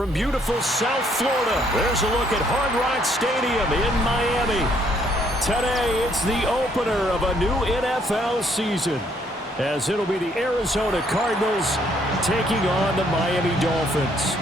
from beautiful South Florida. There's a look at Hard Rock Stadium in Miami. Today, it's the opener of a new NFL season, as it'll be the Arizona Cardinals taking on the Miami Dolphins.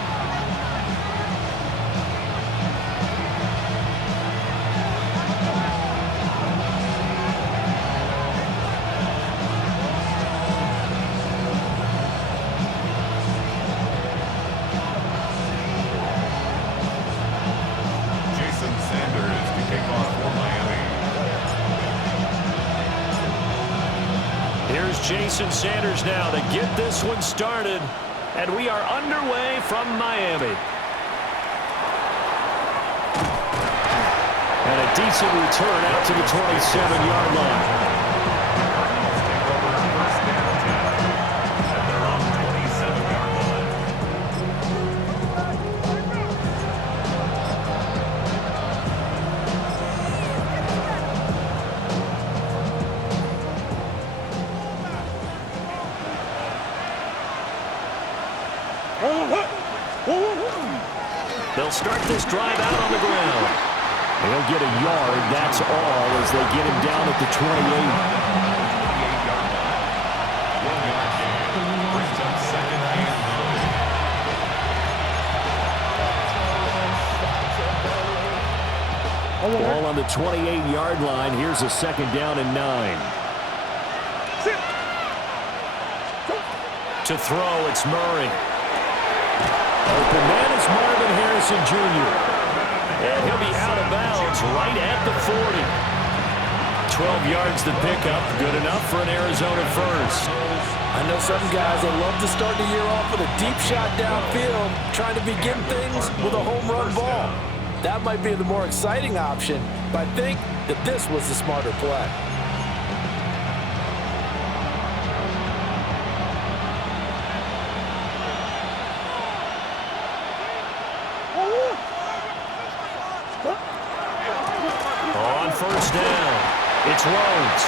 Jason Sanders now to get this one started, and we are underway from Miami. And a decent return out to the 27-yard line. They'll start this drive out on the ground. They'll get a yard, that's all, as they get him down at the 28. Ball on the 28-yard line. Here's a second down and 9. To throw, it's Murray. Open man is Marvin Harrison Jr. And he'll be out of bounds right at the 40. 12 yards to pick up. Good enough for an Arizona first. I know some guys that love to start the year off with a deep shot downfield, trying to begin things with a home run ball. That might be the more exciting option, but I think that this was the smarter play. First down. It's Rhodes.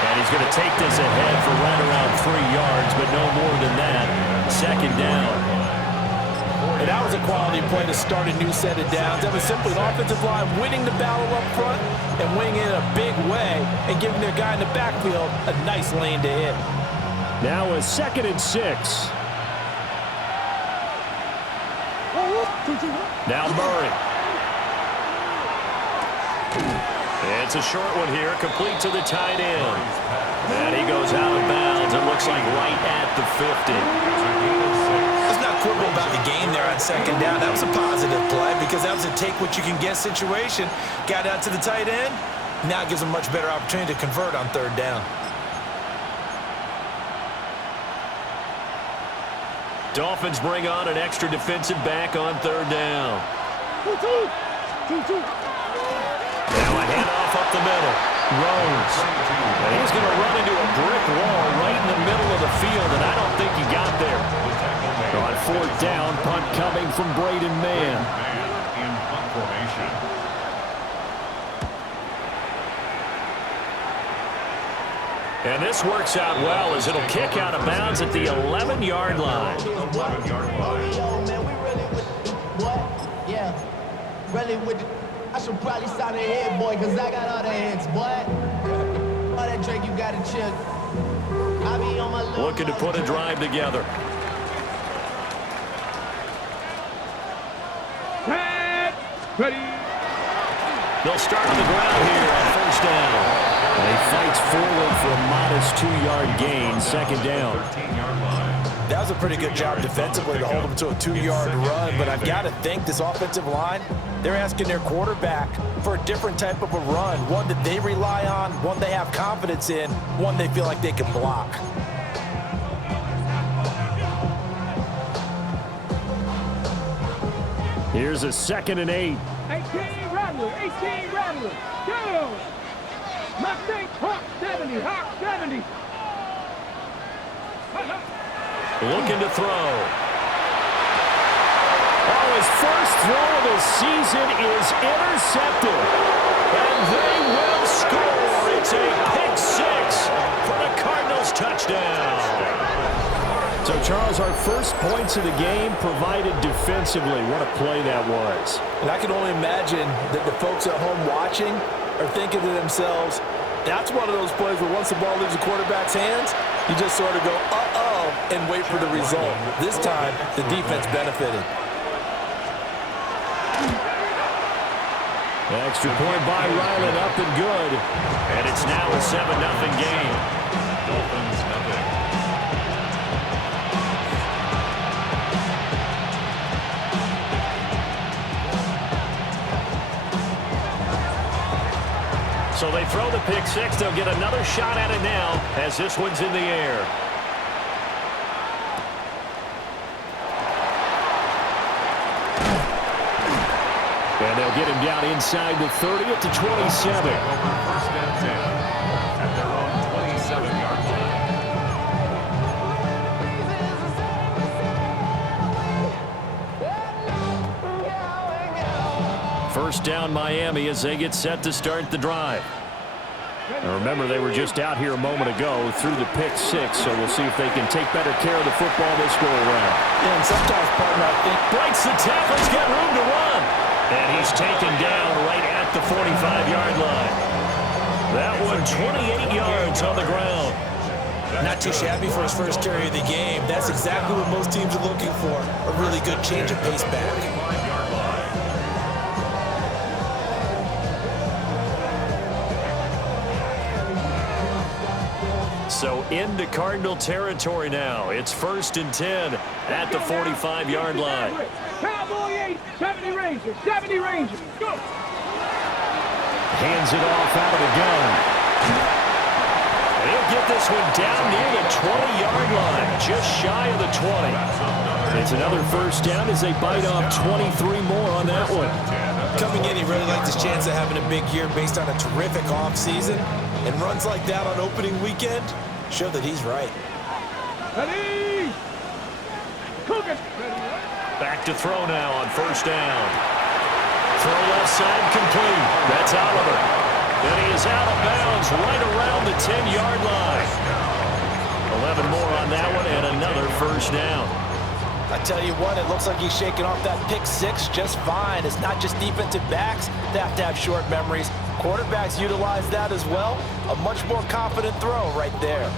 And he's going to take this ahead for right around 3 yards, but no more than that. Second down. And that was a quality play to start a new set of downs. That was simply an offensive line winning the battle up front and winning it in a big way and giving their guy in the backfield a nice lane to hit. Now a 2nd and 6. Now Murray. It's a short one here, complete to the tight end. And he goes out of bounds, it looks like right at the 50. Let's not quibble about the game there on second down. That was a positive play because that was a take-what-you-can-get situation. Got out to the tight end. Now it gives him a much better opportunity to convert on third down. Dolphins bring on an extra defensive back on third down. Now a handoff up the middle. Rhodes. And he's going to run into a brick wall right in the middle of the field, and I don't think he got there. On fourth down, punt coming from Braden Mann. And this works out well as it'll kick out of bounds at the 11-yard line. I should probably sign a head, boy, because I got all the heads, boy. All that Drake, you got to chill. I be on my looking to put a drive together. Ready. They'll start on the ground here on first down. And he fights forward for a modest 2-yard gain, second down. That was a pretty good job defensively to hold him to a 2-yard run, but I've got to think this offensive line, they're asking their quarterback for a different type of a run, one that they rely on, one they have confidence in, one they feel like they can block. Here's a 2nd and 8. 18 Rattler, go! Mustang, Hawk 70, Hawk 70. Looking to throw. Oh, his first throw of the season is intercepted. And they will score. It's a pick 6 for the Cardinals touchdown. So Charles, our first points of the game provided defensively. What a play that was. And I can only imagine that the folks at home watching are thinking to themselves, that's one of those plays where once the ball leaves the quarterback's hands, you just sort of go, uh-oh, and wait for the result. This time, the defense benefited. Extra point by Ryland, up and good. And it's now a 7-0 game. Dolphins, nothing. So they throw the pick six. They'll get another shot at it now as this one's in the air. And they'll get him down inside the 30 at the 27. Over first and 10 at their own 27-yard line. First down Miami as they get set to start the drive. And remember, they were just out here a moment ago through the pick six, so we'll see if they can take better care of the football this go around. Yeah, and sometimes, partner, I think, Breaks the tackle, he's got room to run. And he's taken down right at the 45-yard line. That one 28 yards on the ground. not too shabby for his first carry of the game. That's exactly what most teams are looking for, a really good change of pace back. So into Cardinal territory now. It's 1st and 10 at the 45-yard line. Cowboy 8, 70 Rangers, 70 Rangers, go! Hands it off out of the gun. And he'll get this one down near the 20-yard line, just shy of the 20. It's another first down as they bite off 23 more on that one. Coming in, he really liked his chance of having a big year based on a terrific offseason. And runs like that on opening weekend show that he's right. Ready! Cook it! Back to throw now on first down. Throw left side complete. That's Oliver. And he is out of bounds right around the 10-yard line. 11 more on that one and another first down. I tell you what, it looks like he's shaking off that pick six just fine. It's not just defensive backs that have to have short memories. Quarterbacks utilize that as well. A much more confident throw right there.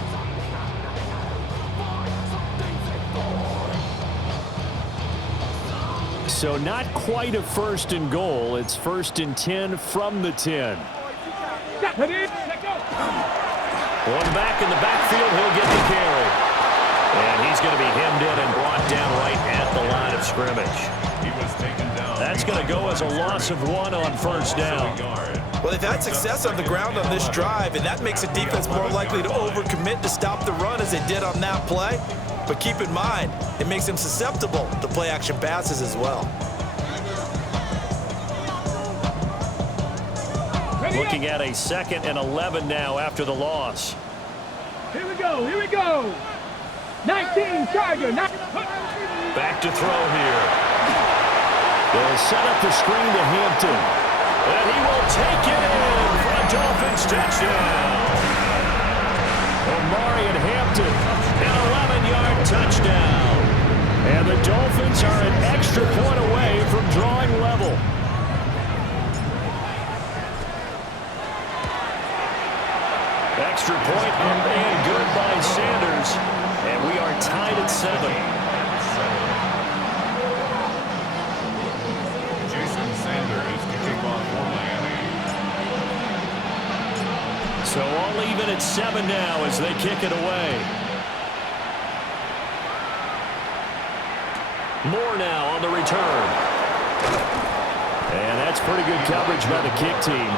So not quite a 1st and goal. It's 1st and 10 from the 10. One back in the backfield, he'll get the carry. And he's going to be hemmed in and brought down right at the line of scrimmage. He was taken down. That's going to go as a loss of 1 on first down. Well, they've had success on the ground on this drive, and that makes the defense more likely to overcommit to stop the run as they did on that play. But keep in mind, it makes them susceptible to play-action passes as well. Looking at a 2nd and 11 now after the loss. Here we go, here we go! 19 Charger, Back to throw here. They'll set up the screen to Hampton. And he will take it in for a Dolphins touchdown. Omarion Hampton, an 11-yard touchdown. And the Dolphins are an extra point away from drawing level. Extra point up and good by Sanders. And we are tied at 7. So all even at 7 now as they kick it away. Moore now on the return. And that's pretty good coverage by the kick team,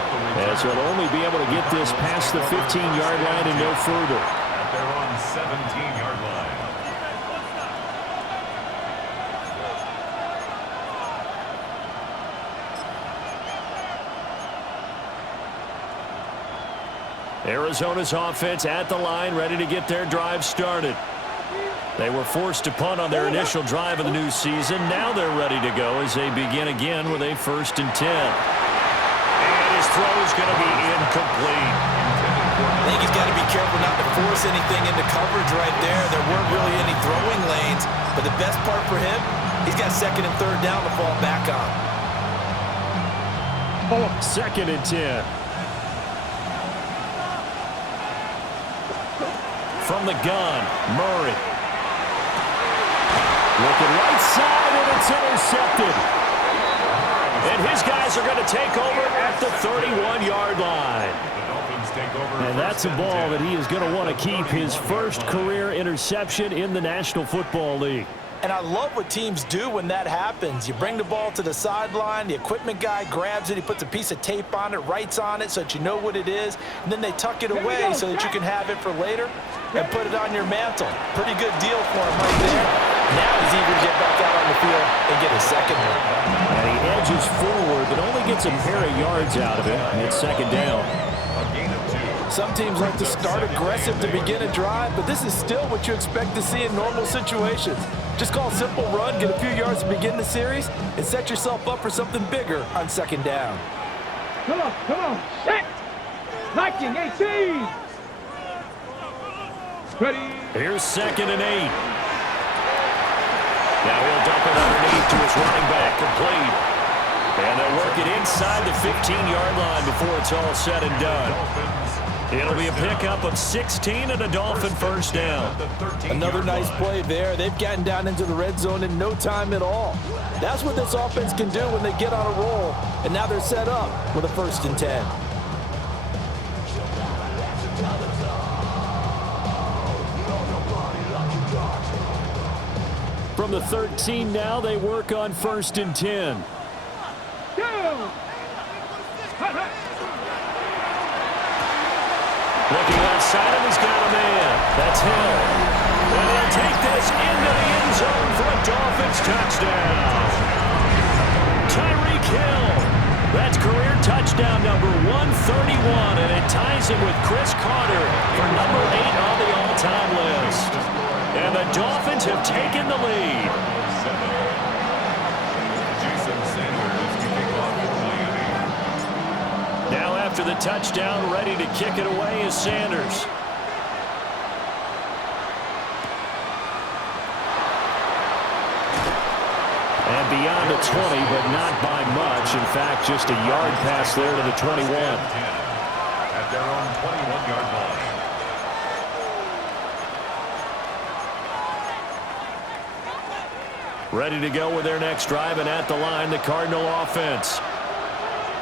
as they'll only be able to get this past the 15-yard line and no further. At their own 17-yard line. Arizona's offense at the line, ready to get their drive started. They were forced to punt on their initial drive of the new season. Now they're ready to go as they begin again with a 1st and 10. And his throw is going to be incomplete. I think he's got to be careful not to force anything into coverage right there. There weren't really any throwing lanes, but the best part for him, he's got second and third down to fall back on. 2nd and 10. From the gun, Murray. Looking right side, and it's intercepted. And his guys are going to take over at the 31-yard line. And that's a ball that he is going to want to keep, his first career interception in the National Football League. And I love what teams do when that happens. You bring the ball to the sideline, the equipment guy grabs it, he puts a piece of tape on it, writes on it so that you know what it is, and then they tuck it away so that you can have it for later and put it on your mantle. Pretty good deal for him right there. Now he's eager to get back out on the field and get his second one. And he edges forward, but only gets a pair of yards out of it, and it's 2nd down. Some teams like to start aggressive to begin a drive, but this is still what you expect to see in normal situations. Just call a simple run, get a few yards to begin the series, and set yourself up for something bigger on 2nd down. Come on, set! 19, 18! Ready? Here's 2nd and 8. Now he'll dump it underneath to his running back, complete. And they'll work it inside the 15-yard line before it's all said and done. It'll be a pickup of 16 and a Dolphin first down. Another nice play there. They've gotten down into the red zone in no time at all. That's what this offense can do when they get on a roll. And now they're set up with a 1st and 10. From the 13 now, they work on 1st and 10. Looking outside him, he's got a man. That's Hill. And he'll take this into the end zone for a Dolphins touchdown. Tyreek Hill. That's career touchdown number 131, and it ties him with Chris Carter for number 8 on the all-time list. And the Dolphins have taken the lead. Now after the touchdown, ready to kick it away is Sanders. And beyond the 20, but not by much. In fact, just a yard pass there to the 21. At their own 21-yard line. Ready to go with their next drive, and at the line, the Cardinal offense.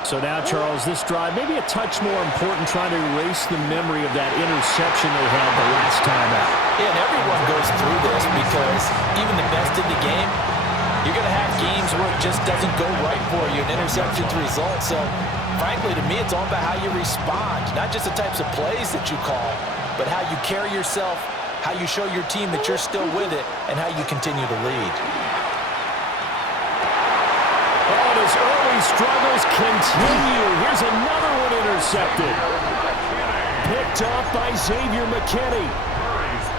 So now, Charles, this drive maybe a touch more important, trying to erase the memory of that interception they had the last time out. Yeah, and everyone goes through this because even the best in the game, you're going to have games where it just doesn't go right for you, an interception's result. So, frankly, to me, it's all about how you respond, not just the types of plays that you call, but how you carry yourself, how you show your team that you're still with it, and how you continue to lead. Oh, his early struggles continue. Here's another one intercepted. Picked off by Xavier McKinney.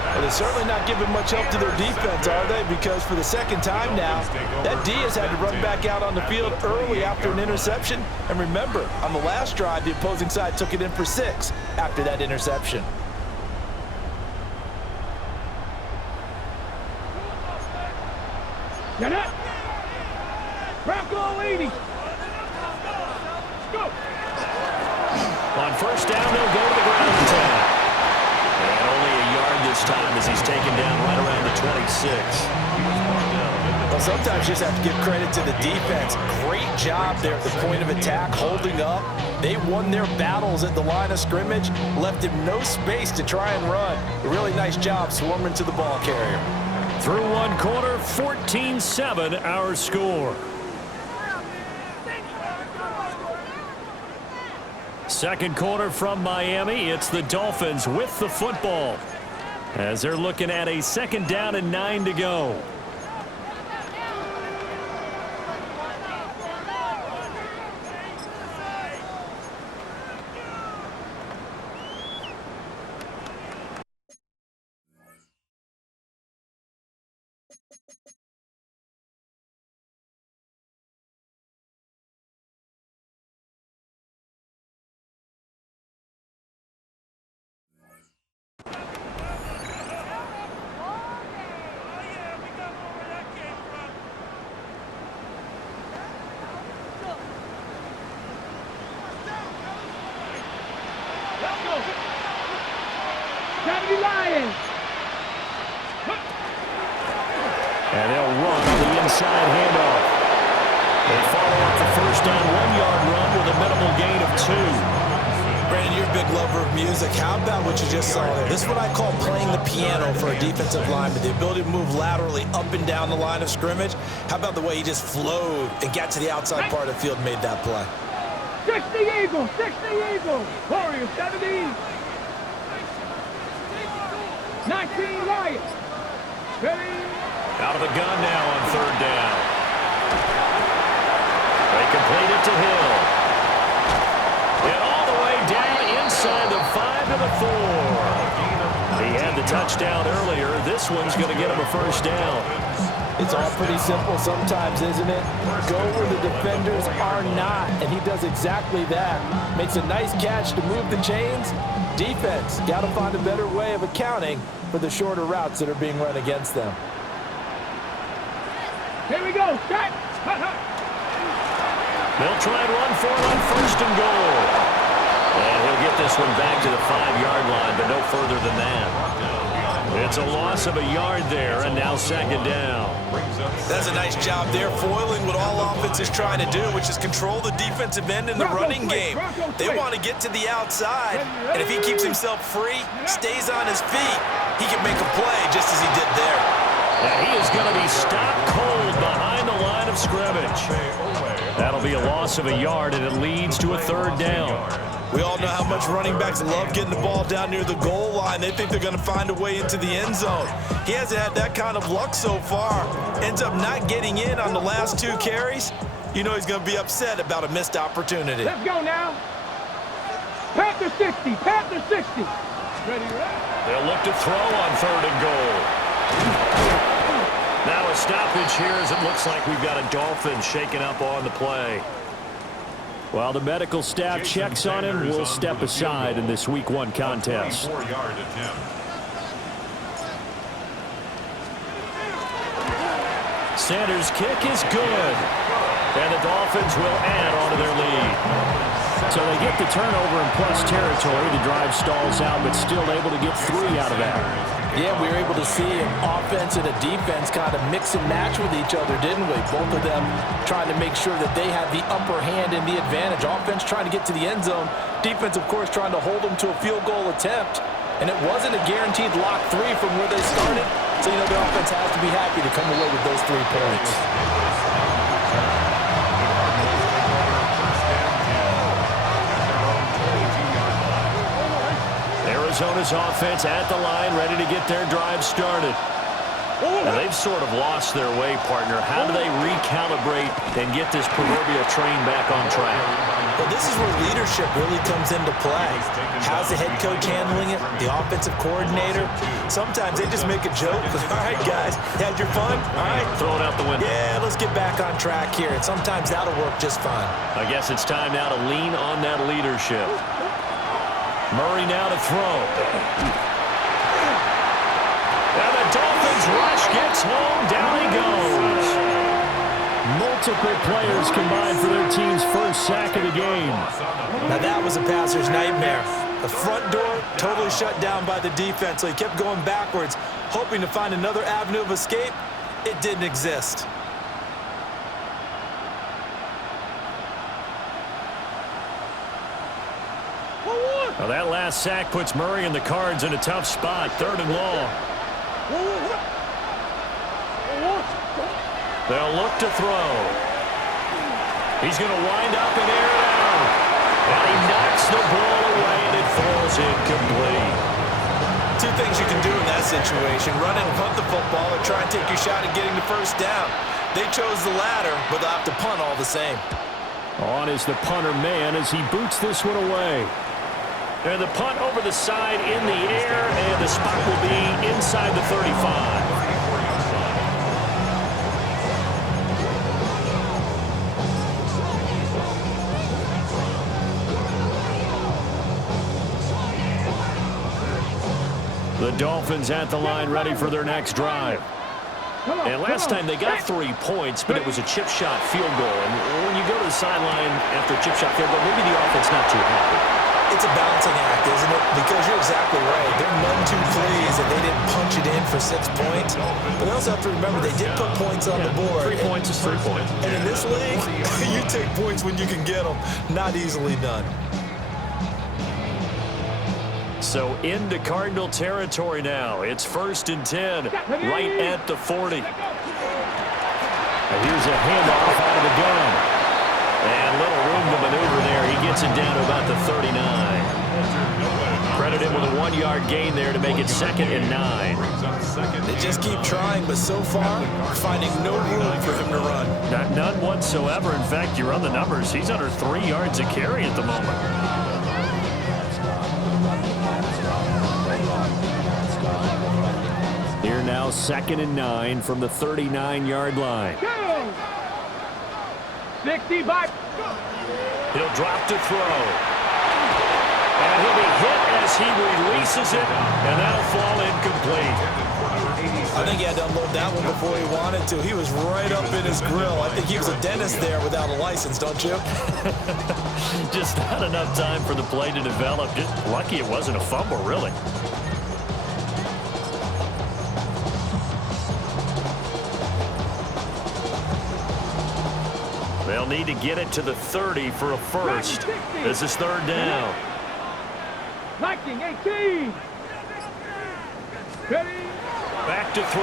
Well, they're certainly not giving much help to their defense, are they? Because for the second time now, that D has had to run back out on the field early after an interception. And remember, on the last drive, the opposing side took it in for 6 after that interception. Get it! Bronco 80! Go! On first down, they'll go to the ground attack. And only a yard this time as he's taken down right around the 26. Well, sometimes you just have to give credit to the defense. Great job there at the point of attack, holding up. They won their battles at the line of scrimmage, left him no space to try and run. A really nice job swarming to the ball carrier. Through one quarter, 14-7 our score. Second quarter from Miami. It's the Dolphins with the football as they're looking at a 2nd down and 9 to go. 70 Lions. And they'll run on the inside handoff. They follow up the first down 1-yard run with a minimal gain of 2. Brandon, you're a big lover of music. How about what you just saw there? This is what I call playing the piano for a defensive lineman. The ability to move laterally up and down the line of scrimmage. How about the way he just flowed and got to the outside part of the field and made that play? 60 Eagles, 60 Eagles. Warriors, 70. 19 Lions. Ready? Out of the gun now on 3rd down. They complete it to Hill. And all the way down inside the 5 to the 4. He had the touchdown earlier. This one's going to get him a first down. It's all pretty simple sometimes, isn't it? Go where the defenders are not, and he does exactly that. Makes a nice catch to move the chains. Defense, got to find a better way of accounting for the shorter routes that are being run against them. Here we go. Start. They'll try and run for it on 1st and goal. And he'll get this one back to the 5-yard line, but no further than that. It's a loss of a yard there, and now 2nd down. That's a nice job there, foiling what all offense is trying to do, which is control the defensive end in the running game. They want to get to the outside, and if he keeps himself free, stays on his feet, he can make a play just as he did there. And he is going to be stopped cold behind the line of scrimmage. That'll be a loss of a yard, and it leads to a 3rd down. We all know how much running backs love getting the ball down near the goal line. They think they're going to find a way into the end zone. He hasn't had that kind of luck so far. Ends up not getting in on the last 2 carries. You know he's going to be upset about a missed opportunity. Let's go now. Panther 60. Panther 60. Ready, They'll look to throw on 3rd and goal. Now a stoppage here as it looks like we've got a Dolphin shaken up on the play. While the medical staff checks on him, we'll step aside in this Week 1 contest. Sanders' kick is good. And the Dolphins will add on to their lead. So they get the turnover in plus territory. The drive stalls out, but still able to get 3 out of that. Yeah, we were able to see an offense and a defense kind of mix and match with each other, didn't we? Both of them trying to make sure that they had the upper hand and the advantage. Offense trying to get to the end zone. Defense, of course, trying to hold them to a field goal attempt. And it wasn't a guaranteed lock 3 from where they started. So, you know, the offense has to be happy to come away with those 3 points. Arizona's offense at the line, ready to get their drive started. And they've sort of lost their way, partner. How do they recalibrate and get this proverbial train back on track? Well, this is where leadership really comes into play. How's the head coach handling it? The offensive coordinator? Sometimes they just make a joke. All right, guys, you had your fun? All right. Throw it out the window. Yeah, let's get back on track here. And sometimes that'll work just fine. I guess it's time now to lean on that leadership. Murray now to throw. And the Dolphins rush gets home. Down he goes. Multiple players combined for their team's first sack of the game. Now that was a passer's nightmare. The front door totally shut down by the defense, so he kept going backwards, hoping to find another avenue of escape. It didn't exist. Now that last sack puts Murray and the Cards in a tough spot. 3rd and long. They'll look to throw. He's going to wind up and air it out. And he knocks the ball away, and it falls incomplete. 2 things you can do in that situation. Run and punt the football or try and take your shot at getting the first down. They chose the latter, but they'll have to punt all the same. On is the punter man as he boots this one away. And the punt over the side in the air, and the spot will be inside the 35. The Dolphins at the line ready for their next drive. And last time they got 3 points, but it was a chip shot field goal. And when you go to the sideline after a chip shot field goal, maybe the offense not too happy. It's a balancing act, isn't it? Because you're exactly right. They're none too pleased that they didn't punch it in for 6 points. But they also have to remember they did put points on the board. 3 points is 3 points. And in this league, you take points when you can get them. Not easily done. So into Cardinal territory now. It's 1st and 10, right at the 40. And here's a handoff out of the gun. And little room to maneuver there. He gets it down to about the 39. Credit him with a 1-yard gain there to make it 2nd and 9. They just keep trying, but so far, finding no room for him to run. None whatsoever. In fact, you run the numbers. He's under 3 yards a carry at the moment. Here now, 2nd and 9 from the 39-yard line. 65. He'll drop to throw. And he'll be hit as he releases it, and that'll fall incomplete. I think he had to unload that one before he wanted to. He was right up in his grill. I think he was a dentist there without a license, don't you? Just not enough time for the play to develop. Just lucky it wasn't a fumble, really. They'll need to get it to the 30 for a first. This is 3rd down. 19, 18. Ready. Back to throw.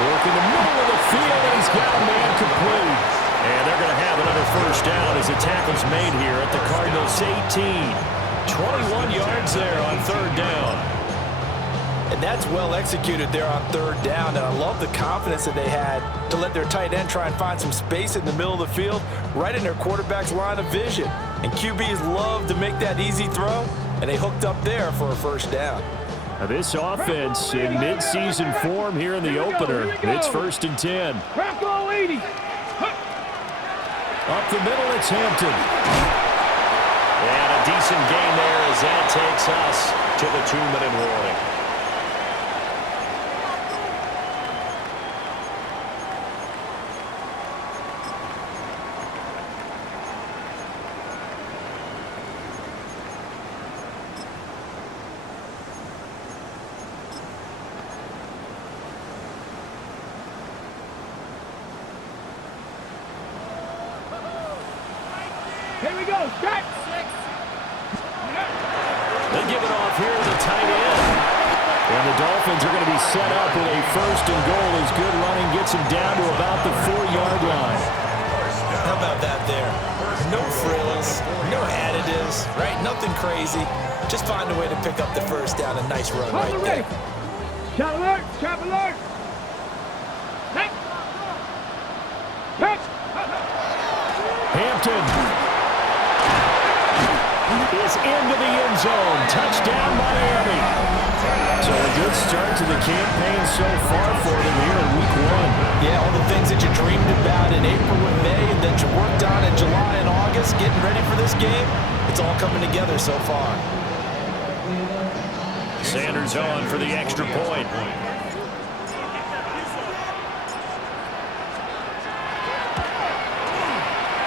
Work in the middle of the field, and he's got a man complete. And they're going to have another first down as the tackle's made here at the Cardinals' 18. 21 yards there on 3rd down. And that's well executed there on 3rd down. And I love the confidence that they had to let their tight end try and find some space in the middle of the field, right in their quarterback's line of vision. And QBs love to make that easy throw, and they hooked up there for a first down. Now this offense in mid-season form here in the opener. It's 1st and 10. Bronco 80. Up the middle, it's Hampton. And a decent gain there as that takes us to the 2-minute warning. Here we go. Start. They give it off here to the tight end. And the Dolphins are going to be set up with a 1st and goal as good running gets him down to about the 4-yard line. How about that there? No frills, no additives, right? Nothing crazy. Just find a way to pick up the first down. A nice run right there. Shot alert. Trap alert. Hey. Catch. Hampton is into the end zone. Touchdown, Miami. So a good start to the campaign so far for them here in week 1. Yeah, all the things that you dreamed about in April and May and that you worked on in July and August, getting ready for this game, it's all coming together so far. Sanders on for the extra point.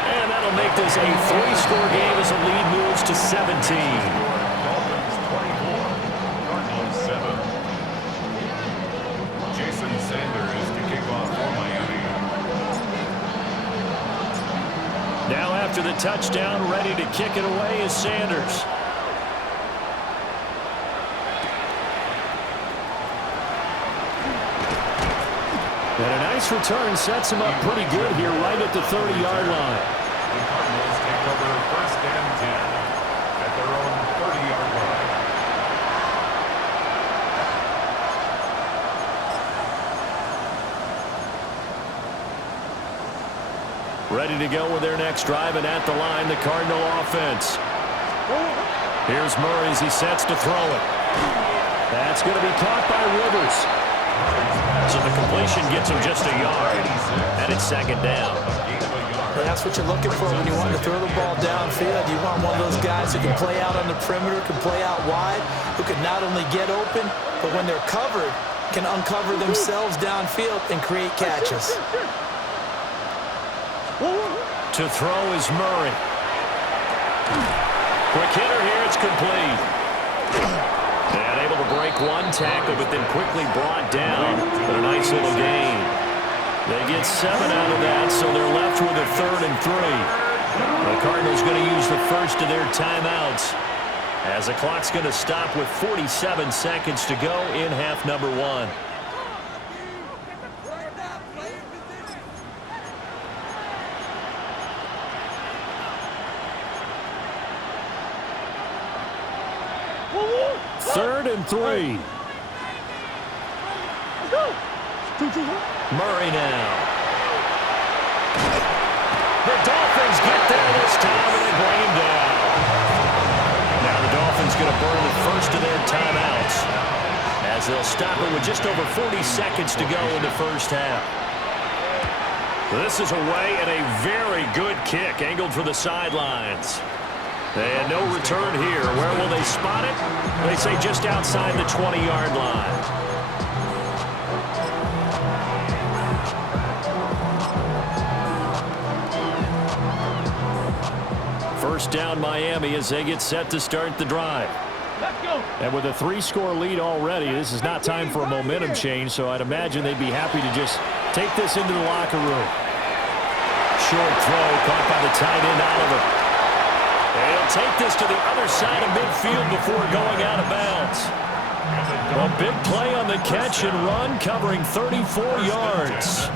And that'll make this a 3-score game as the lead moves to 17. Dolphins 24, Cardinals 7. Jason Sanders to kick off for Miami. Now after the touchdown, ready to kick it away is Sanders. And a nice return sets him up pretty good here right at the 30-yard line. The Cardinals take over 1st and 10 at their own 30-yard line. Ready to go with their next drive, and at the line, the Cardinal offense. Here's Murray as he sets to throw it. That's going to be caught by Rivers. So the completion gets him just a yard, and it's 2nd down. And that's what you're looking for when you want to throw the ball downfield. You want one of those guys who can play out on the perimeter, can play out wide, who can not only get open, but when they're covered, can uncover themselves downfield and create catches. To throw is Murray. Quick hitter here. It's complete. And able to break one tackle, but then quickly brought down. But a nice little gain. They get 7 out of that, so they're left with a 3rd and 3. The Cardinals going to use the first of their timeouts, as the clock's going to stop with 47 seconds to go in half number 1. Third and 3. Murray now. The Dolphins get there this time, and they bring him down. Now the Dolphins going to burn the first of their timeouts, as they'll stop it with just over 40 seconds to go in the first half. This is away, and a very good kick angled for the sidelines. And no return here. Where will they spot it? They say just outside the 20-yard line. First down Miami as they get set to start the drive. Let's go. And with a 3-score lead already, this is not time for a momentum change, so I'd imagine they'd be happy to just take this into the locker room. Short throw caught by the tight end Oliver. They'll take this to the other side of midfield before going out of bounds. A big play on the catch and run, covering 34 yards.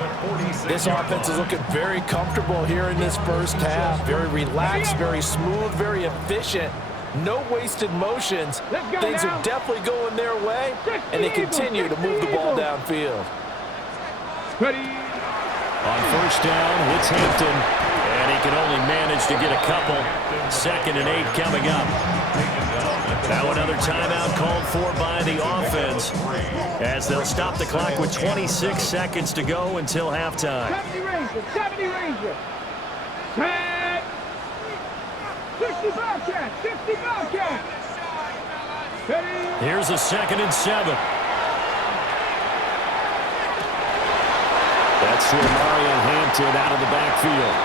This offense is looking very comfortable here in this first half. Very relaxed, very smooth, very efficient. No wasted motions. Things are definitely going their way, and they continue to move the ball downfield. Ready. On first down, it's Hampton, and he can only manage to get a couple. 2nd and 8 coming up. Now another timeout called for by the offense, as they'll stop the clock with 26 seconds to go until halftime. 70 Ranger, 70 Ranger. Set. 60 Bobcat, 60 Bobcat. Ready. Here's a 2nd and 7. That's to Marion Hampton out of the backfield.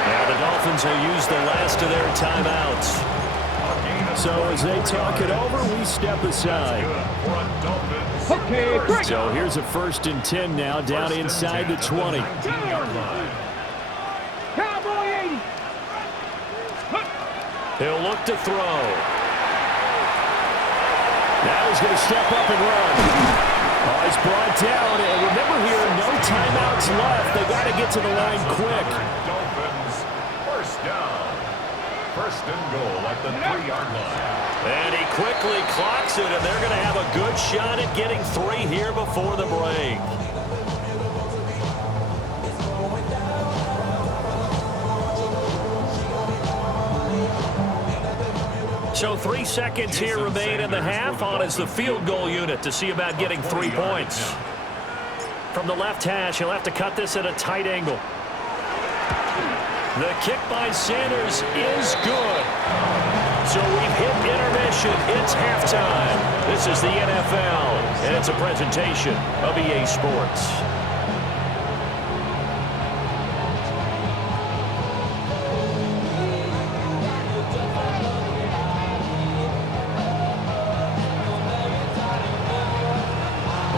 Now the Dolphins will use the last of their timeouts. So as they talk it over, we step aside. Okay, great. So here's a 1st and 10 now, down inside the 20. Cowboy 80. He'll look to throw. Now he's going to step up and run. Oh, he's brought down, and remember here, no timeouts left. They got to get to the line quick. Dolphins, first down. 1st and goal at the 3-yard line. And he quickly clocks it, and they're going to have a good shot at getting 3 here before the break. So 3 seconds here remain in the half. On is the field goal unit to see about getting 3 points. From the left hash, he'll have to cut this at a tight angle. The kick by Sanders is good. So we've hit intermission. It's halftime. This is the NFL, and it's a presentation of EA Sports.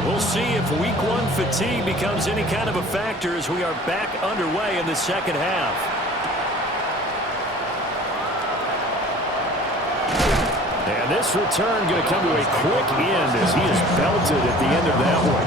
We'll see if Week 1 fatigue becomes any kind of a factor as we are back underway in the second half. And this return going to come to a quick end as he is belted at the end of that one.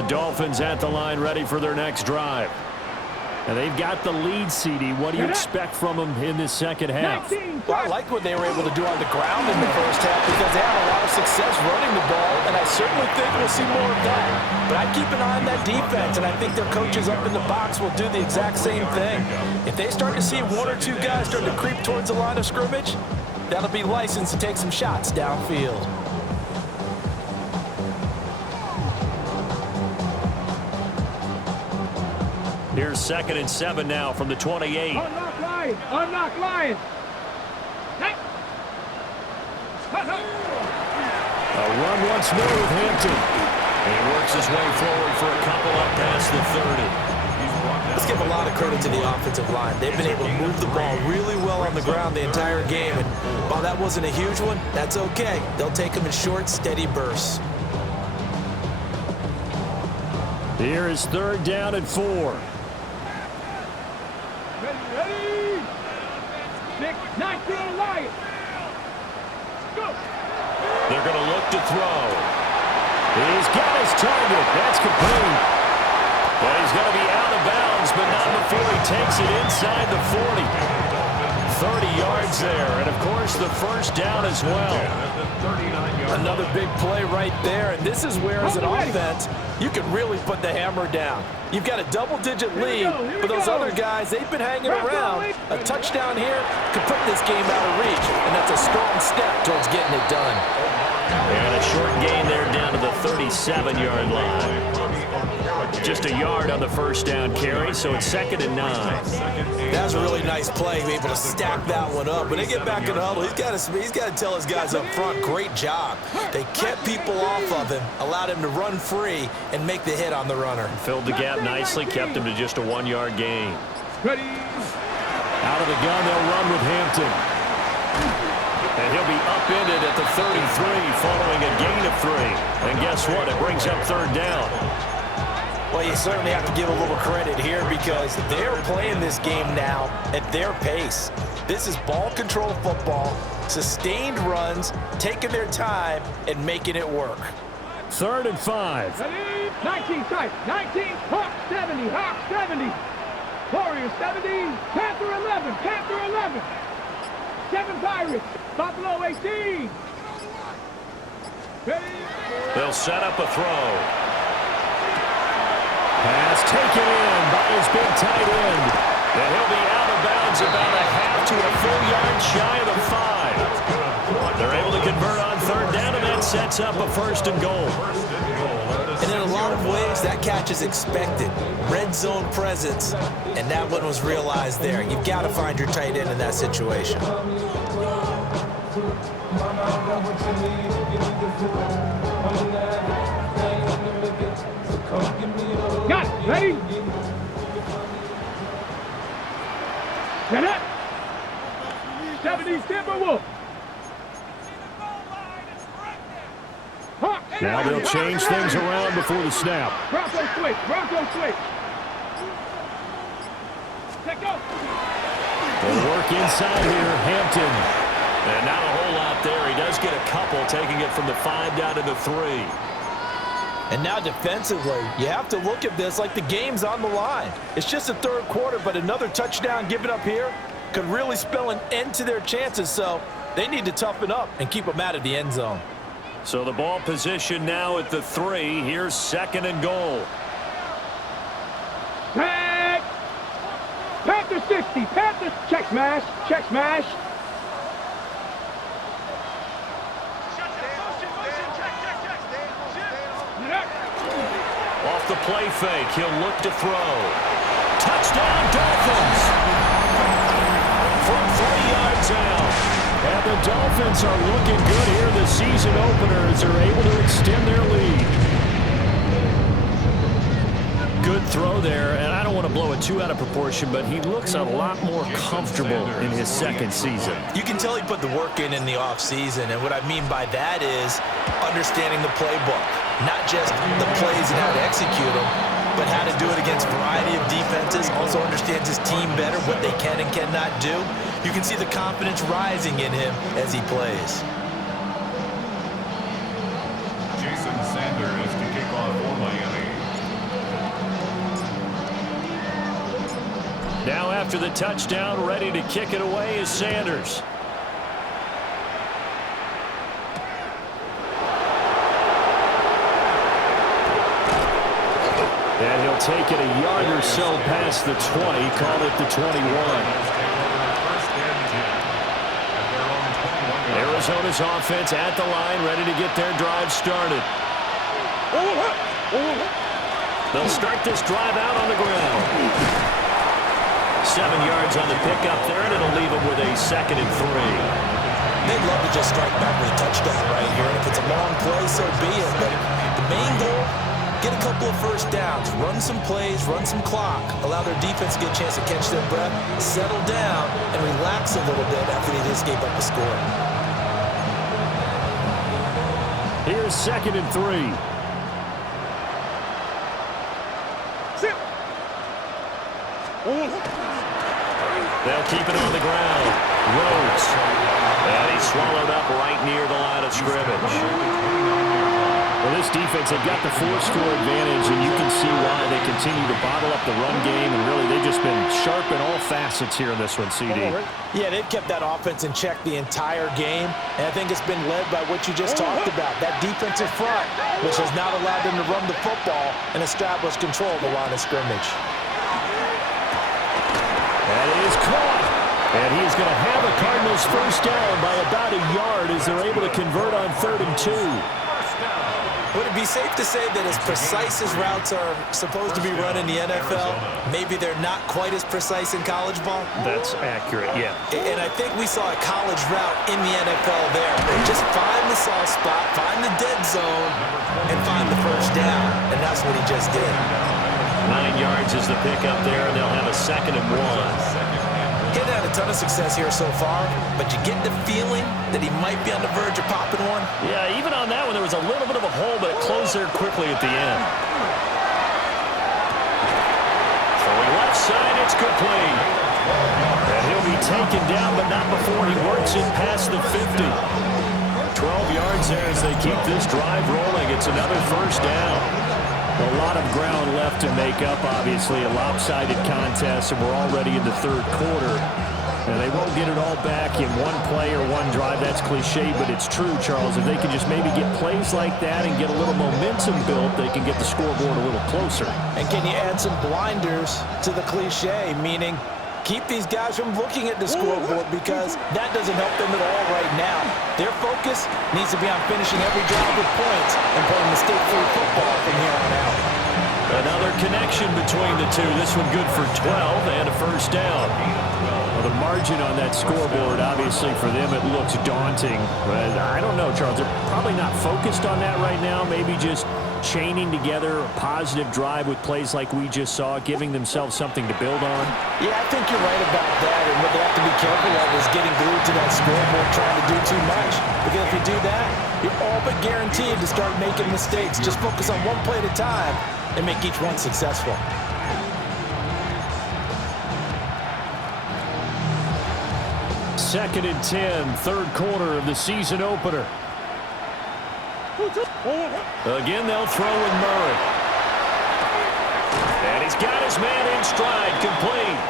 The Dolphins at the line ready for their next drive. And they've got the lead, CD. What do you expect from them in this second half? Well, I like what they were able to do on the ground in the first half because they had a lot of success running the ball, and I certainly think we'll see more of that. But I'd keep an eye on that defense, and I think their coaches up in the box will do the exact same thing. If they start to see 1 or 2 guys start to creep towards the line of scrimmage, that'll be licensed to take some shots downfield. Here's 2nd and 7 now from the 28. Unlock Lions. Unlock Lions. They'll run once more with Hampton. And he works his way forward for a couple up past the 30. Let's give a lot of credit to the offensive line. They've been able to move the ball really well on the ground the entire game. And while that wasn't a huge one, that's okay. They'll take them in short, steady bursts. Here is 3rd down and 4. Ready. 6, 19, Lions. Go. They're going to look to throw. He's got his target. That's complete. But he's going to be out of bounds, but not before he takes it inside the 40. 30 yards there, and of course the first down as well. Another big play right there, and this is where, as an offense, you can really put the hammer down. You've got a double-digit lead, but those other guys, they've been hanging around. A touchdown here could put this game out of reach, and that's a strong step towards getting it done. And a short gain there down to the 37-yard line. Just a yard on the first down carry, so it's 2nd and 9. That was a really nice play, able to stack that one up. When they get back in the huddle, he's got to tell his guys up front, great job. They kept people off of him, allowed him to run free, and make the hit on the runner. Filled the gap nicely, kept him to just a 1-yard gain. Ready. Out of the gun, they'll run with Hampton. And he'll be upended at the 33 following a gain of 3. And guess what? It brings up 3rd down. Well, you certainly have to give a little credit here because they're playing this game now at their pace. This is ball control football, sustained runs, taking their time, and making it work. 3rd and 5. Ready. 19 tight. 19. Hawk 70. Hawk 70. Warriors 70. Panther 11. Panther 11. 7 Pirates. Buffalo 18. Ready. They'll set up a throw. Pass taken in by his big tight end. And he'll be out of bounds about a half to a full yard shy of the 5. They're able to convert on 3rd down, and that sets up a 1st and goal. And in a lot of ways, that catch is expected. Red zone presence, and that one was realized there. You've got to find your tight end in that situation. Got it. Ready. Set up. 70 Timberwolf. Hawk. Now they'll change things around before the snap. Bronco switch. Bronco switch. Let go. They'll work inside here. Hampton. And not a whole lot there. He does get a couple, taking it from the 5 down to the 3. And now defensively, you have to look at this like the game's on the line. It's just the 3rd quarter, but another touchdown given up here could really spell an end to their chances, so they need to toughen up and keep them out of the end zone. So the ball position now at the 3. Here's 2nd and goal. Tag. Panther 60. Panther check smash. Check smash. Off the play fake, he'll look to throw. Touchdown, Dolphins! From 3 yards out. And the Dolphins are looking good here. The season openers are able to extend their lead. Good throw there, and I don't want to blow it too out of proportion, but he looks a lot more comfortable in his 2nd season. You can tell he put the work in the offseason, and what I mean by that is understanding the playbook. Not just the plays and how to execute them, but how to do it against a variety of defenses. Also understands his team better, what they can and cannot do. You can see the confidence rising in him as he plays. Jason Sanders to kick off for Miami. Now after the touchdown, ready to kick it away is Sanders. And he'll take it a yard or so past the 20, call it the 21. Arizona's offense at the line, ready to get their drive started. They'll start this drive out on the ground. 7 yards on the pickup there, and it'll leave them with a 2nd and 3. they'd love to just strike back with a touchdown right here. And if it's a long play, so be it. But the main goal, get a couple of first downs, run some plays, run some clock, allow their defense to get a chance to catch their breath, settle down, and relax a little bit after they just gave up a score. Here's 2nd and 3. They'll keep it on the ground. Rhodes. And he's swallowed up right near the line of scrimmage. Well, this defense, they've got the 4-score advantage, and you can see why they continue to bottle up the run game, and really they've just been sharp in all facets here in this one, CD. Yeah, they've kept that offense in check the entire game, and I think it's been led by what you just talked about, that defensive front, which has not allowed them to run the football and establish control of the line of scrimmage. That is caught. And he is going to have a Cardinals first down by about a yard as they're able to convert on 3rd and 2. Would it be safe to say that as precise as routes are supposed to be run in the NFL, maybe they're not quite as precise in college ball? That's accurate, yeah. And I think we saw a college route in the NFL there. Just find the soft spot, find the dead zone, and find the first down. And that's what he just did. 9 yards is the pickup there, and they'll have a 2nd and 1. He had a ton of success here so far, but you get the feeling that he might be on the verge of popping one. Yeah, even on that one, there was a little bit of a hole, but it closed there quickly at the end. Throwing left side, it's complete. And he'll be taken down, but not before he works it past the 50. 12 yards there as they keep this drive rolling. It's another first down. A lot of ground left to make up, obviously. A lopsided contest, and we're already in the 3rd quarter. And they won't get it all back in one play or one drive. That's cliche, but it's true, Charles. If they can just maybe get plays like that and get a little momentum built, they can get the scoreboard a little closer. And can you add some blinders to the cliche, meaning keep these guys from looking at the scoreboard, because that doesn't help them at all right now. Their focus needs to be on finishing every drive with points and playing mistake-free football from here on out. Another connection between the two. This one good for 12 and a first down. Well, the margin on that scoreboard, obviously for them, it looks daunting. But I don't know, Charles. They're probably not focused on that right now. Maybe just chaining together a positive drive with plays like we just saw, giving themselves something to build on. Yeah, I think you're right about that. And what they have to be careful of is getting glued to that scoreboard, trying to do too much. Because if you do that, you're all but guaranteed to start making mistakes. Just focus on one play at a time and make each one successful. Second and 10, 3rd quarter of the season opener. Again, they'll throw with Murray. And he's got his man in stride, complete.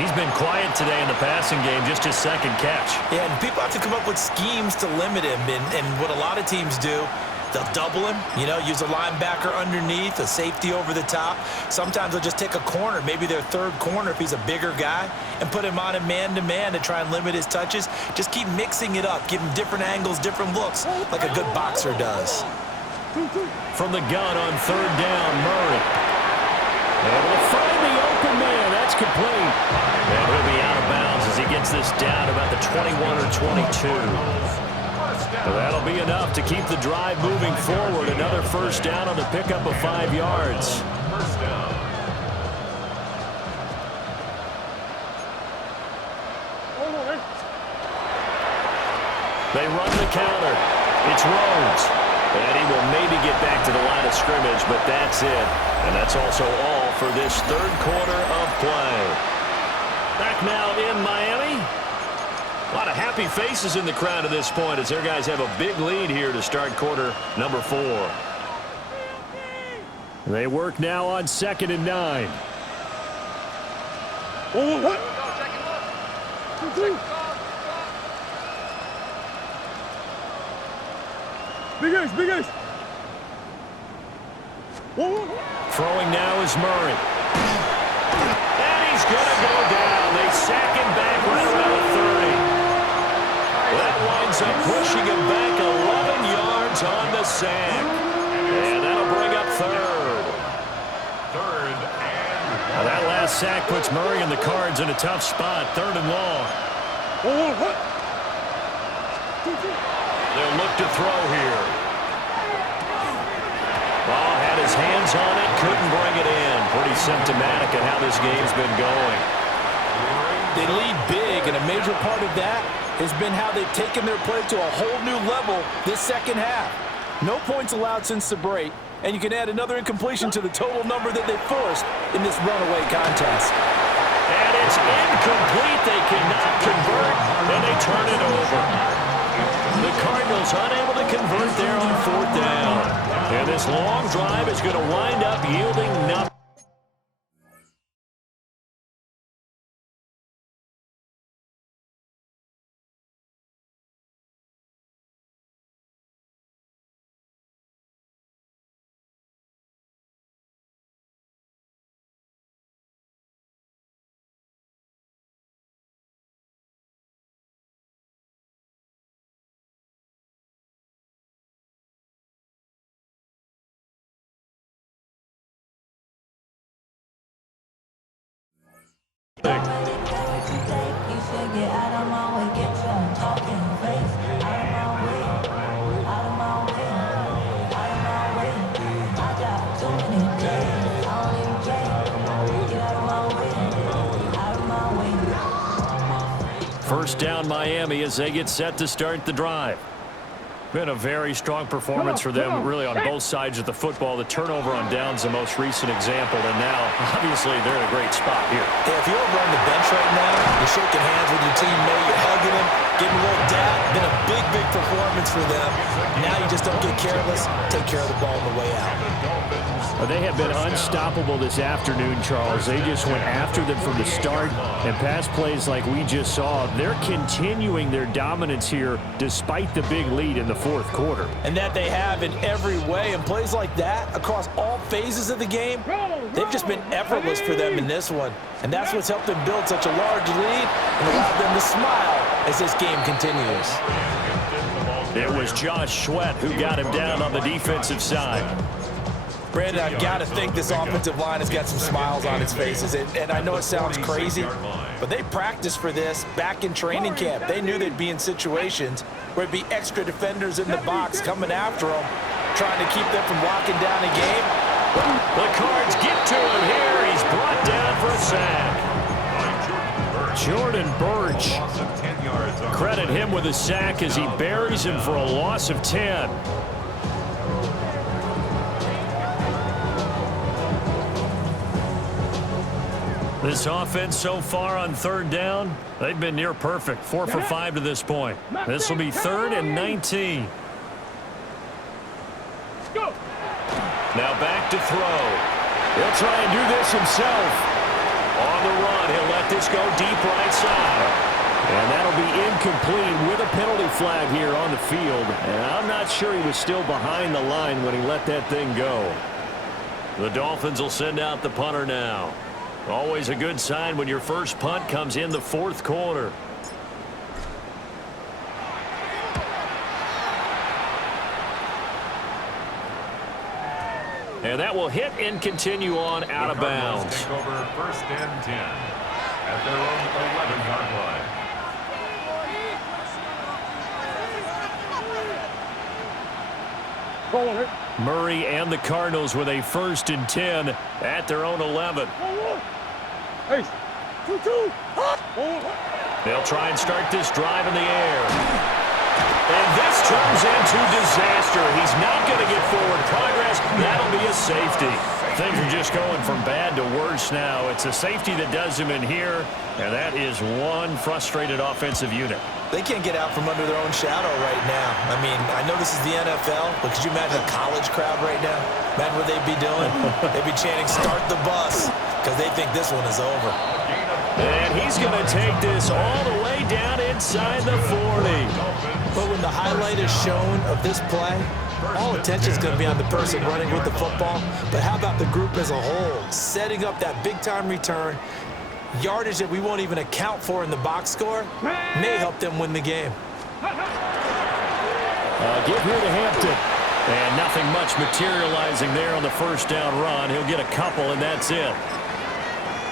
He's been quiet today in the passing game, just his 2nd catch. Yeah, and people have to come up with schemes to limit him. And what a lot of teams do, they'll double him, use a linebacker underneath, a safety over the top. Sometimes they'll just take a corner, maybe their 3rd corner if he's a bigger guy, and put him on a man-to-man to try and limit his touches. Just keep mixing it up, give him different angles, different looks, like a good boxer does. From the gun on 3rd down, Murray. Able to find the open man. That's complete. And he'll be out of bounds as he gets this down about the 21 or 22. Well, that'll be enough to keep the drive moving forward. Another first down on the pickup of 5 yards. First down. They run the counter. It's Rhodes. And he will maybe get back to the line of scrimmage, but that's it. And that's also all for this 3rd quarter of play. Back now in Miami. A lot of happy faces in the crowd at this point as their guys have a big lead here to start quarter number 4. They work now on 2nd and 9. Big ace. Throwing now is Murray. And he's going to go down. They sack him back right around the 30. That winds up pushing him back 11 yards on the sack. And that'll bring up 3rd. 3rd and... Now that last sack puts Murray and the Cards in a tough spot. 3rd and long. They'll look to throw here. Oh, had his hands on it, couldn't bring it in. Pretty symptomatic of how this game's been going. They lead big, and a major part of that has been how they've taken their play to a whole new level this second half. No points allowed since the break, and you can add another incompletion to the total number that they forced in this runaway contest. And it's incomplete. They cannot convert, and they turn it over. The Cardinals unable to convert there on fourth down. And this long drive is going to wind up yielding nothing. First down Miami as they get set to start the drive. Been a very strong performance for them really on both sides of the football. The turnover on downs the most recent example, and now obviously they're in a great spot here. Yeah, if you're over on the bench right now, you're shaking hands with your teammate, you're hugging him, getting a little dab. Been a big performance for them. Now you just don't get careless. Take care of the ball on the way out. They have been unstoppable this afternoon, Charles. They just went after them from the start, and pass plays like we just saw, they're continuing their dominance here despite the big lead in the fourth quarter. And that they have in every way, and plays like that across all phases of the game, they've just been effortless for them in this one. And that's what's helped them build such a large lead and allowed them to smile as this game continues. It was Josh Sweat who got him down on the defensive side. Brandon, I've got to think this offensive line has got some smiles on its faces. And I know it sounds crazy, but they practiced for this back in training camp. They knew they'd be in situations where there'd be extra defenders in the box coming after them, trying to keep them from locking down a game. The Cards get to him here. He's brought down for a sack. Jordan Burch. Credit him with a sack as he buries him for a loss of 10. This offense so far on third down, they've been near perfect. 4 for 5 to this point. This will be 3rd and 19. Now back to throw. He'll try and do this himself. On the run, he'll let this go deep right side. And that'll be incomplete with a penalty flag here on the field. And I'm not sure he was still behind the line when he let that thing go. The Dolphins will send out the punter now. Always a good sign when your first punt comes in the fourth quarter. And that will hit and continue on out of bounds. Take over 1st and 10 at their own 11-yard line. Murray and the Cardinals with a 1st and 10 at their own 11. They'll try and start this drive in the air. And this turns into disaster. He's not going to get forward progress. That'll be a safety. Things are just going from bad to worse now. It's a safety that does him in here, and that is one frustrated offensive unit. They can't get out from under their own shadow right now. I mean, I know this is the NFL, but could you imagine a college crowd right now? Imagine what they'd be doing. They'd be chanting, "Start the bus," because they think this one is over. And he's going to take this all the way down inside the 40. But when the highlight is shown of this play, all attention is going to be on the person running with the football. But how about the group as a whole? Setting up that big-time return, yardage that we won't even account for in the box score, may help them win the game. Give here to Hampton. And nothing much materializing there on the first down run. He'll get a couple, and that's it.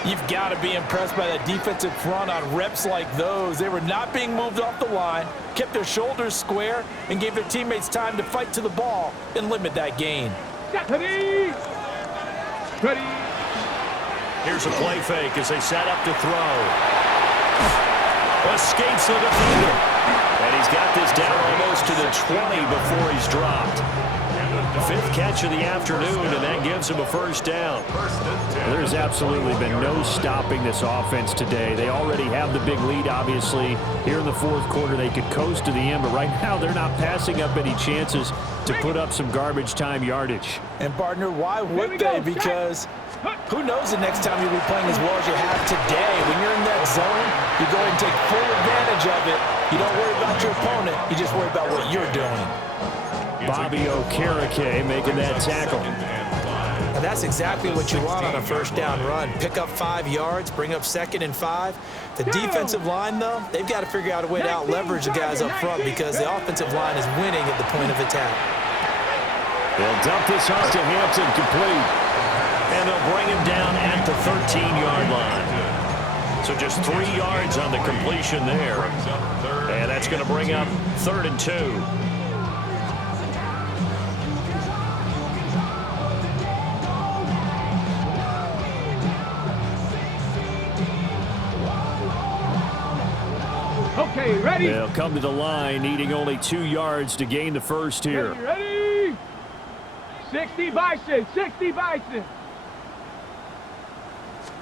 You've got to be impressed by that defensive front on reps like those. They were not being moved off the line, kept their shoulders square, and gave their teammates time to fight to the ball and limit that gain. Ready. Ready. Here's a play fake as they set up to throw. Escapes the defender. And he's got this down almost to the 20 before he's dropped. Fifth catch of the afternoon, and that gives him a first down. There's absolutely been no stopping this offense today. They already have the big lead, obviously. Here in the fourth quarter, they could coast to the end, but right now they're not passing up any chances to put up some garbage time yardage. And, partner, why would they? Because who knows the next time you'll be playing as well as you have today. When you're in that zone, you go and take full advantage of it. You don't worry about your opponent. You just worry about what you're doing. Bobby Okereke making that tackle. Now that's exactly what you want on a first down run. Pick up 5 yards, bring up 2nd and 5. The defensive line, though, they've got to figure out a way to out-leverage the guys up front because the offensive line is winning at the point of attack. They'll dump this off to Hampton, complete. And they'll bring him down at the 13-yard line. So just 3 yards on the completion there. And that's going to bring up 3rd and 2. Okay, ready? They'll come to the line, needing only 2 yards to gain the first here. Ready? 60 Bison, 60 Bison.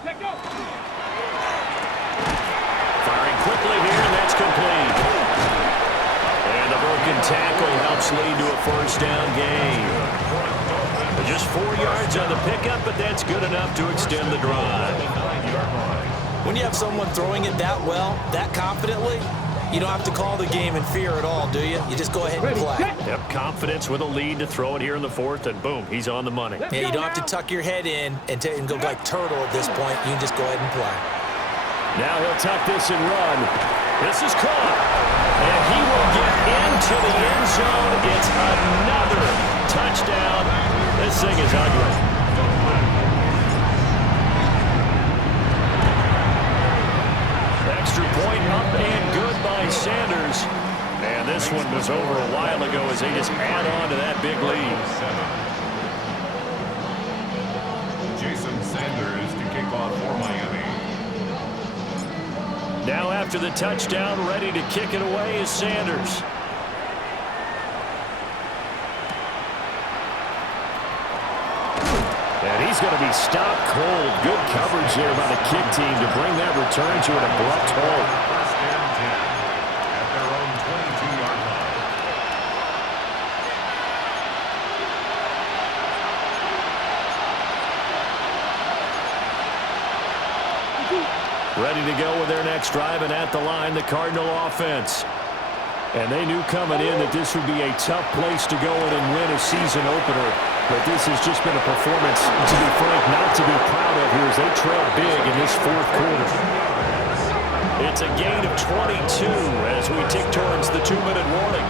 Let go. Firing quickly here, and that's complete. And the broken tackle helps lead to a first down gain. Just 4 yards on the pickup, but that's good enough to extend the drive. When you have someone throwing it that well, that confidently, you don't have to call the game in fear at all, do you? You just go ahead and play. Yep, confidence with a lead to throw it here in the fourth, and boom, he's on the money. Yeah, you don't have to tuck your head in and go like turtle at this point. You can just go ahead and play. Now he'll tuck this and run. This is caught. And he will get into the end zone. It's another touchdown. This thing is ugly. Extra point up and good by Sanders. And this one was over a while ago as they just add on to that big lead. Jason Sanders to kick off for Miami. Now after the touchdown, ready to kick it away is Sanders. And he's going to be stopped cold. Good coverage there by the kick team to bring that return to an abrupt halt. First and 10 at their own 22-yard line. Ready to go with their next drive, and at the line, the Cardinal offense. And they knew coming in that this would be a tough place to go in and win a season opener. But this has just been a performance, to be frank, not to be proud of here as they trail big in this fourth quarter. It's a gain of 22 as we tick towards the 2-minute warning.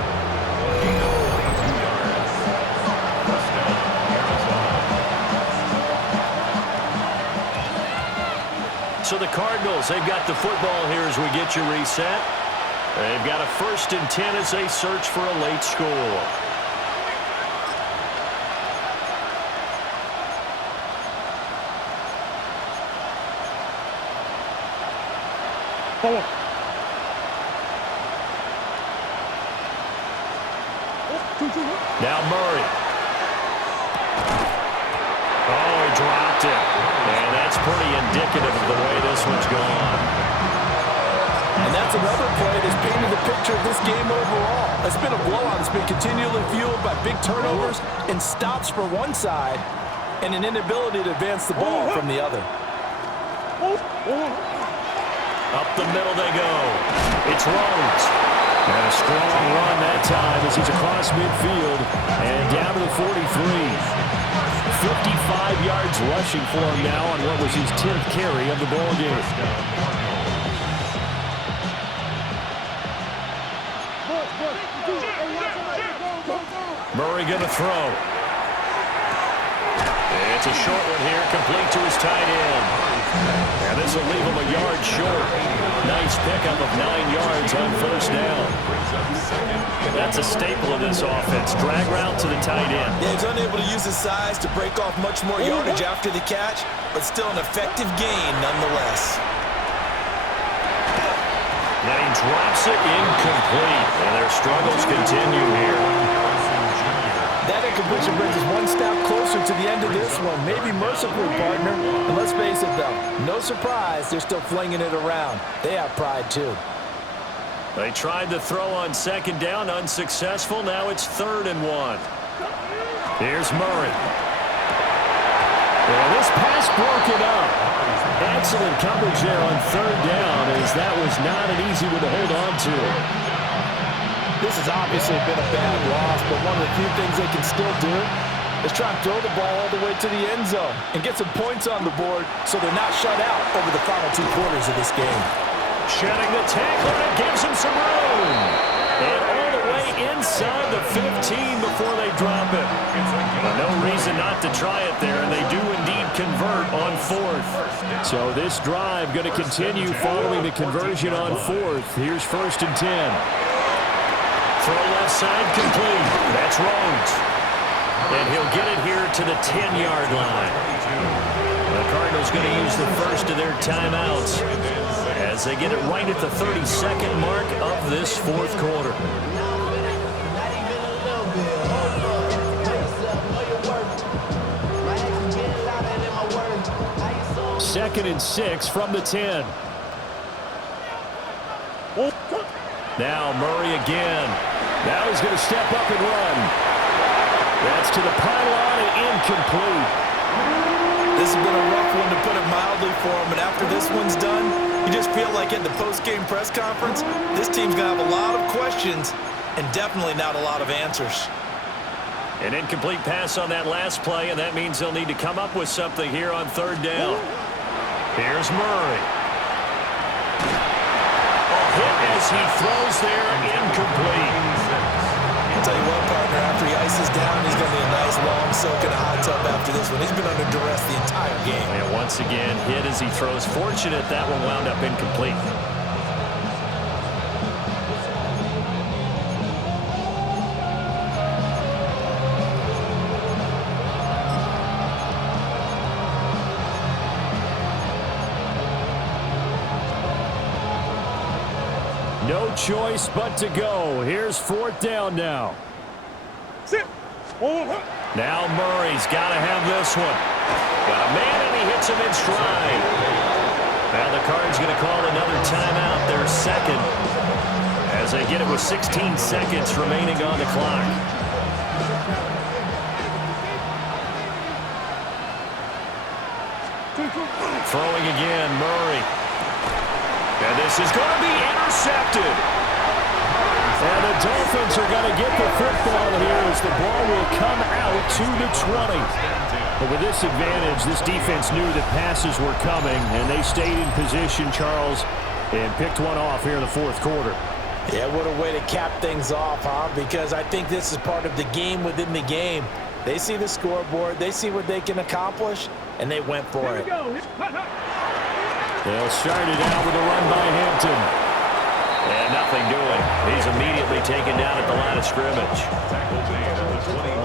So the Cardinals, they've got the football here as we get you reset. They've got a 1st and 10 as they search for a late score. Now Murray. Oh, he dropped it. And that's pretty indicative of the way this one's gone. And that's another play that's painted the picture of this game overall. It's been a blowout. It's been continually fueled by big turnovers and stops for one side and an inability to advance the ball from the other. Up the middle they go. It's Rhodes. And a strong run that time as he's across midfield and down to the 43. 55 yards rushing for him now on what was his 10th carry of the ball game. Murray going to throw. It's a short one here, complete to his tight end. And this will leave him a yard short. Nice pickup of 9 yards on first down. That's a staple of this offense. Drag route to the tight end. Yeah, he's unable to use his size to break off much more yardage after the catch, but still an effective gain nonetheless. And he drops it incomplete. And their struggles continue here. That incompletion brings us one step closer to the end of this one. Maybe mercifully, partner. And let's face it, though, no surprise, they're still flinging it around. They have pride, too. They tried to throw on second down, unsuccessful. Now it's 3rd and 1. Here's Murray. Well, this pass broken up. Excellent coverage there on 3rd down, as that was not an easy one to hold on to. This has obviously been a bad loss, but one of the few things they can still do is try and throw the ball all the way to the end zone and get some points on the board so they're not shut out over the final 2 quarters of this game. Shedding the tackle, and gives him some room. And all the way inside the 15 before they drop it. No reason not to try it there, and they do indeed convert on 4th. So this drive going to continue following the conversion on 4th. Here's 1st and 10. Throw left side complete. That's Rhodes. And he'll get it here to the 10-yard line. The Cardinals going to use the first of their timeouts as they get it right at the 32nd mark of this 4th quarter. 2nd and 6 from the 10. Now Murray again. Now he's going to step up and run. That's to the pylon and incomplete. This has been a rough one, to put it mildly, for him. And after this one's done, you just feel like at the post-game press conference, this team's going to have a lot of questions and definitely not a lot of answers. An incomplete pass on that last play, and that means they'll need to come up with something here on 3rd down. Here's Murray. Hit as he throws there, incomplete. I'll tell you what, partner, after he ices down, he's going to be a nice long soak in a hot tub after this one. He's been under duress the entire game. And once again, hit as he throws. Fortunate that one wound up incomplete. No choice but to go. Here's 4th down now. Now Murray's got to have this one. Got a man, and he hits him in stride. Now the Cards going to call another timeout, their 2nd, as they get it with 16 seconds remaining on the clock. Throwing again, Murray. And this is going to be intercepted. And the Dolphins are going to get the football here as the ball will come out to the 20. But with this advantage, this defense knew that passes were coming, and they stayed in position, Charles, and picked one off here in the 4th quarter. Yeah, what a way to cap things off, huh? Because I think this is part of the game within the game. They see the scoreboard, they see what they can accomplish, and they went for it. They'll start it out with a run by Hampton. And nothing doing. He's immediately taken down at the line of scrimmage.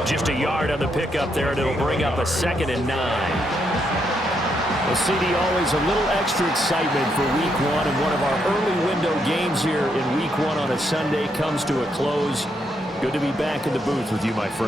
Just a yard on the pickup there, and it'll bring up a 2nd and 9. Well, CD, always a little extra excitement for Week 1, and one of our early window games here in Week 1 on a Sunday comes to a close. Good to be back in the booth with you, my friend.